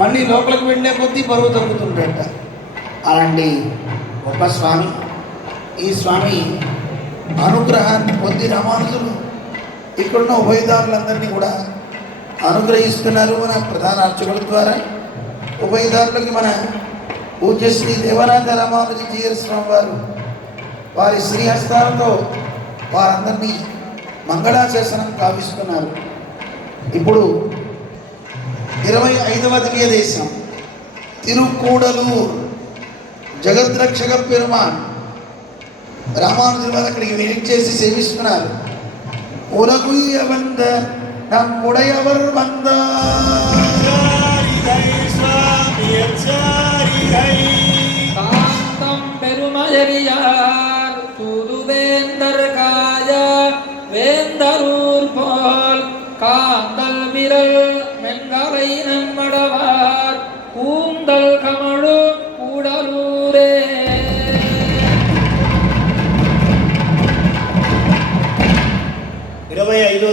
మళ్ళీ లోపలికి వెళ్ళే కొద్దీ బరువు తగ్గుతుంటాడట. అలాంటి గొప్ప స్వామి. ఈ స్వామి అనుగ్రహాన్ని పొంది రామానుజులు ఇక్కడున్న ఉభయదారులందరినీ కూడా అనుగ్రహిస్తున్నారు. మన ప్రధాన అర్చకుల ద్వారా ఉభయదారులకి మన పూజ్యశ్రీ దేవరాజ రామానుజ జీయర్ స్వామి వారు వారి శ్రీహస్తాలతో వారందరినీ మంగళాశాసనం కావిస్తున్నారు. ఇప్పుడు 25వ దివ్య దేశం తిరుక్కూడలూర్ జగద్రక్షక పెరుమాన్ రామానుజుల వారు అక్కడికి వినిచేసి సేవిస్తున్నారు. ఉలగుయ్య వంద நம்முடையவர் காந்தம் பெருமயரியார் தூதுவேந்தர் காய வேந்தரூர் போல் காந்தல் விரல் மென்கரை நம்மடவார் கூந்தல் கமழு கூடலூரே.